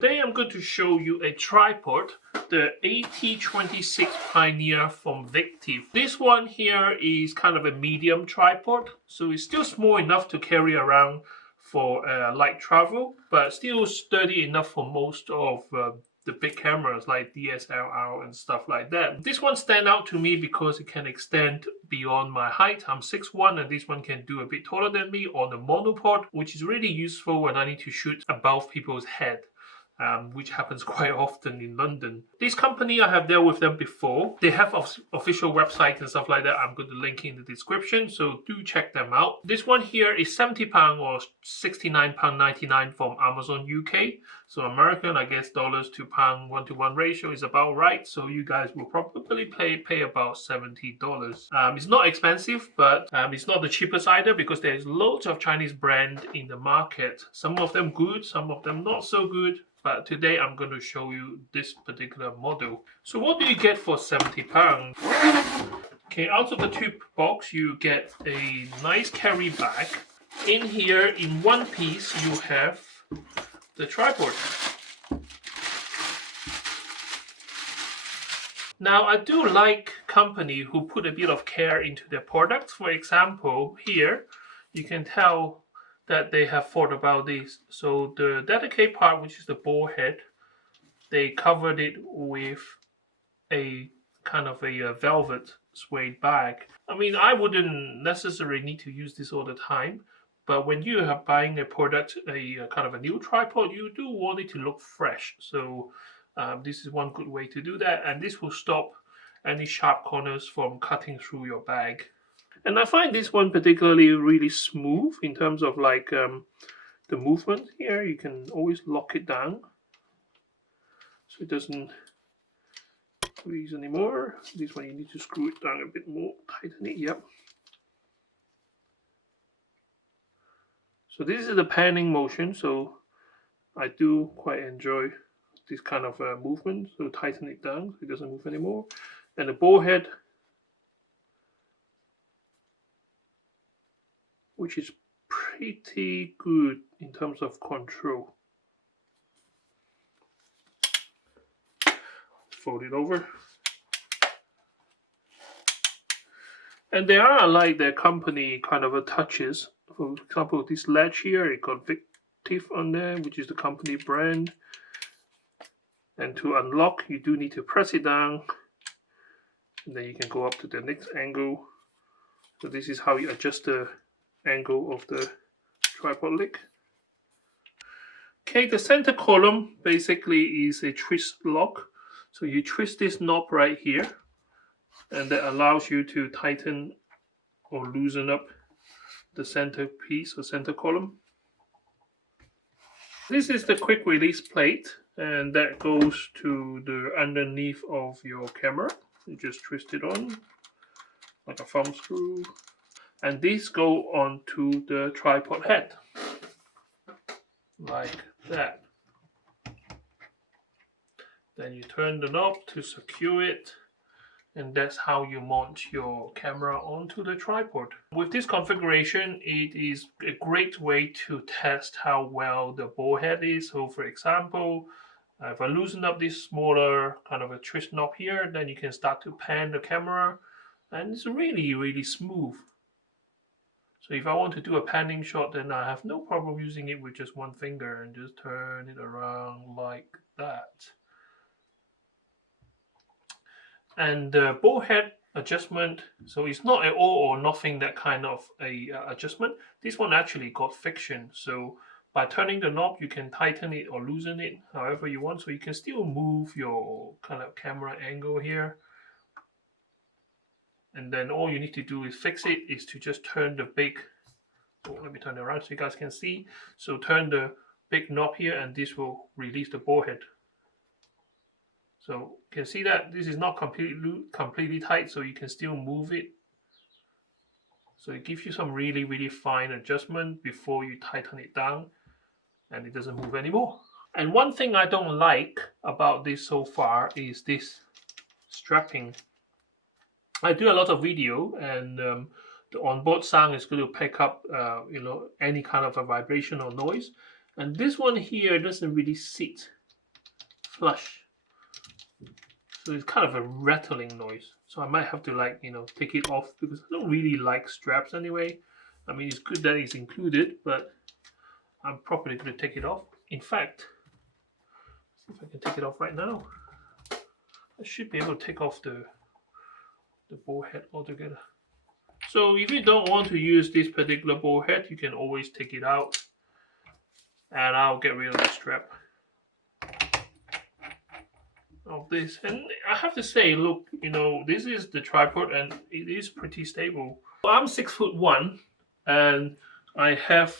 Today I'm going to show you a tripod, the AT26 Pioneer from Victiv. This one here is kind of a medium tripod, so it's still small enough to carry around for light travel, but still sturdy enough for most of the big cameras like DSLR and stuff like that. This one stands out to me because it can extend beyond my height. I'm 6'1", and this one can do a bit taller than me on the monopod, which is really useful when I need to shoot above people's head. Which happens quite often in London. This company, I have dealt with them before. They have official website and stuff like that. I'm going to link in the description, so do check them out. This one here is £70 or £69.99 from Amazon UK. So American, I guess dollars to pound 1-to-1 ratio is about right. So you guys will probably pay about $70. It's not expensive, but it's not the cheapest either because there's loads of Chinese brand in the market. Some of them good, some of them not so good. But today I'm going to show you this particular model. So what do you get for £70? Okay, out of the tube box you get a nice carry bag. In here, in one piece, you have the tripod. Now I do like company who put a bit of care into their products. For example, here you can tell that they have thought about this. So the dedicated part, which is the ball head, they covered it with a kind of a velvet suede bag. I mean, I wouldn't necessarily need to use this all the time, but when you are buying a product, a kind of a new tripod, you do want it to look fresh. So this is one good way to do that, and this will stop any sharp corners from cutting through your bag. And I find this one particularly really smooth in terms of like the movement here. You can always lock it down so it doesn't squeeze anymore. This one you need to screw it down a bit more, tighten it, yep. So this is the panning motion, so I do quite enjoy this kind of movement. So tighten it down so it doesn't move anymore. And the ball head, which is pretty good in terms of control. Fold it over. And there are like their company kind of touches. For example, this latch here, it got Victiv on there, which is the company brand. And to unlock, you do need to press it down. And then you can go up to the next angle. So this is how you adjust the angle of the tripod leg. Okay, the center column basically is a twist lock. So you twist this knob right here, and that allows you to tighten or loosen up the center piece or center column. This is the quick release plate, and that goes to the underneath of your camera. You just twist it on like a thumb screw. And these go onto the tripod head, like that. Then you turn the knob to secure it, and that's how you mount your camera onto the tripod. With this configuration, it is a great way to test how well the ball head is. So for example, if I loosen up this smaller kind of a twist knob here, then you can start to pan the camera, and it's really, really smooth. So if I want to do a panning shot, then I have no problem using it with just one finger and just turn it around like that. And the ball head adjustment, so it's not an all or nothing that kind of a adjustment. This one actually got friction, so by turning the knob you can tighten it or loosen it however you want, so you can still move your kind of camera angle here. And then all you need to do is fix it, is to just turn the big, let me turn it around so you guys can see. So turn the big knob here and this will release the ball head. So you can see that this is not completely tight, so you can still move it. So it gives you some really, really fine adjustment before you tighten it down, and it doesn't move anymore. And one thing I don't like about this so far is this strapping. I do a lot of video, and the onboard sound is going to pick up any kind of a vibration or noise, and this one here doesn't really sit flush. So it's kind of a rattling noise. So I might have to, like, you know, take it off because I don't really like straps anyway. I mean, it's good that it's included, but I'm probably going to take it off. In fact, see if I can take it off right now. I should be able to take off the ball head altogether. So if you don't want to use this particular ball head, you can always take it out, and I'll get rid of the strap of this. And I have to say, look, you know, this is the tripod and it is pretty stable. I'm 6'1", and I have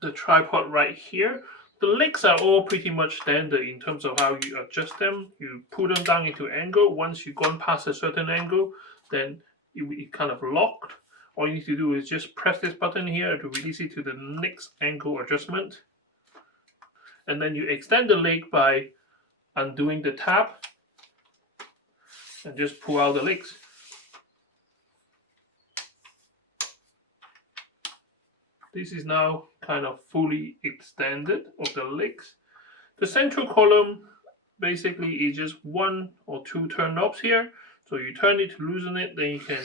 the tripod right here. The legs are all pretty much standard in terms of how you adjust them. You pull them down into angle. Once you've gone past a certain angle, then it kind of locked. All you need to do is just press this button here to release it to the next angle adjustment. And then you extend the leg by undoing the tab and just pull out the legs. This is now kind of fully extended of the legs. The central column basically is just 1 or 2 turn knobs here. So you turn it to loosen it, then you can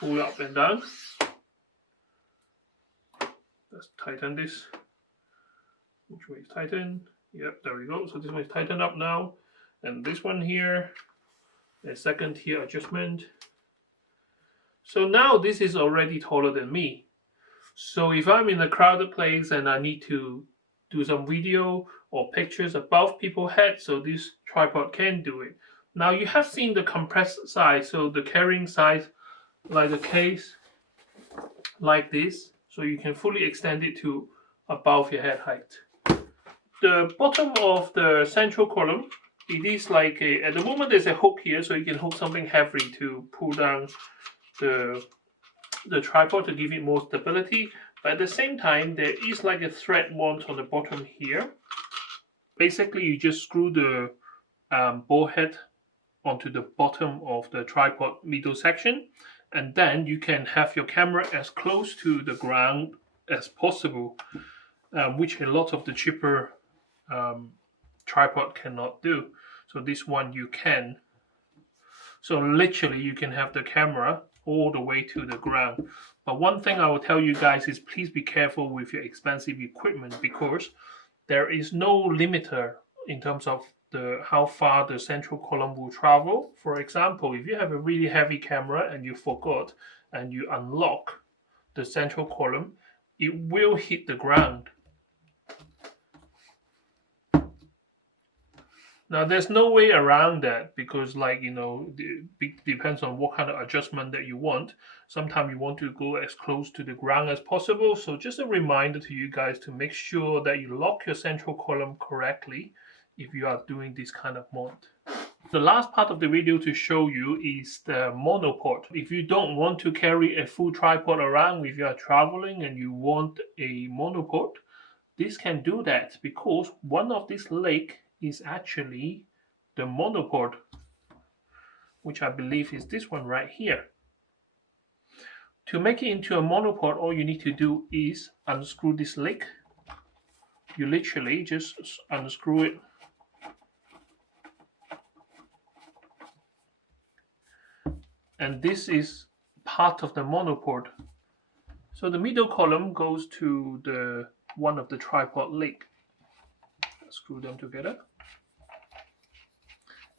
pull up and down. Let's tighten this. Which way is tightened? Yep, there we go. So this one is tightened up now. And this one here, a second tier adjustment. So now this is already taller than me. So if I'm in a crowded place and I need to do some video or pictures above people's heads, so this tripod can do it. Now you have seen the compressed size, so the carrying size, like the case, like this. So you can fully extend it to above your head height. The bottom of the central column, it is like a, at the moment there's a hook here, so you can hook something heavy to pull down the tripod to give it more stability. But at the same time, there is like a thread mount on the bottom here. Basically, you just screw the ball head onto the bottom of the tripod middle section, and then you can have your camera as close to the ground as possible, which a lot of the cheaper tripod cannot do. So this one you can. So literally you can have the camera all the way to the ground. But one thing I will tell you guys is please be careful with your expensive equipment, because there is no limiter in terms of how far the central column will travel. For example, if you have a really heavy camera and you forgot and you unlock the central column, it will hit the ground. Now there's no way around that, because, like, you know, it depends on what kind of adjustment that you want. Sometimes you want to go as close to the ground as possible. So just a reminder to you guys to make sure that you lock your central column correctly if you are doing this kind of mount. The last part of the video to show you is the monopod. If you don't want to carry a full tripod around if you are traveling and you want a monopod, this can do that, because one of these legs is actually the monopod, which I believe is this one right here. To make it into a monopod, all you need to do is unscrew this leg. You literally just unscrew it. And this is part of the monopod. So the middle column goes to the one of the tripod leg. Screw them together.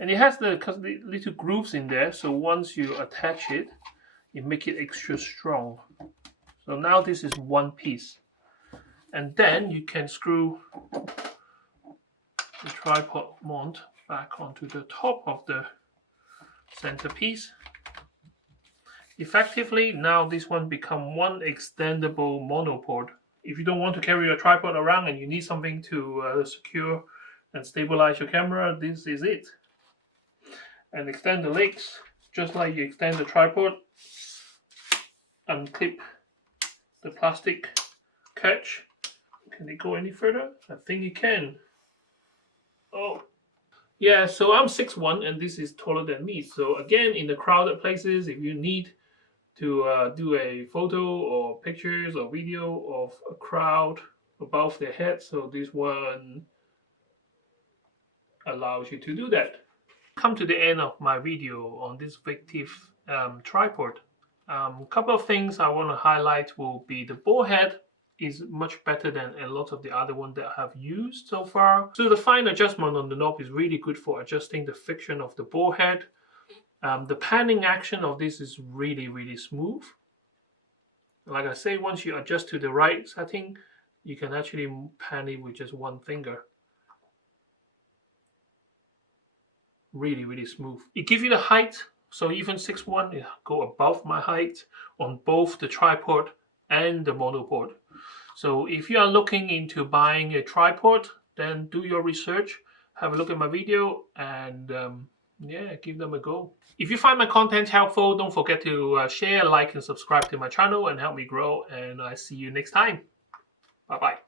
And it has the little grooves in there, so once you attach it, it makes it extra strong. So now this is one piece. And then you can screw the tripod mount back onto the top of the centerpiece. Effectively, now this one becomes one extendable monopod. If you don't want to carry your tripod around and you need something to secure and stabilize your camera, this is it. And extend the legs just like you extend the tripod. Unclip the plastic catch. Can it go any further? I think it can. Oh, yeah, so I'm 6'1" and this is taller than me. So again, in the crowded places, if you need to do a photo or pictures or video of a crowd above their head, so this one allows you to do that. Come to the end of my video on this Victiv tripod. A couple of things I want to highlight will be the ball head is much better than a lot of the other ones that I have used so far. So the fine adjustment on the knob is really good for adjusting the friction of the ball head. The panning action of this is really smooth. Like I say, once you adjust to the right setting, you can actually pan it with just one finger. Really smooth. It gives you the height, so even 6'1", it go above my height on both the tripod and the monopod. So if you are looking into buying a tripod, then do your research, have a look at my video, and yeah, give them a go. If you find my content helpful, don't forget to share, like, and subscribe to my channel and help me grow. And I see you next time. Bye bye.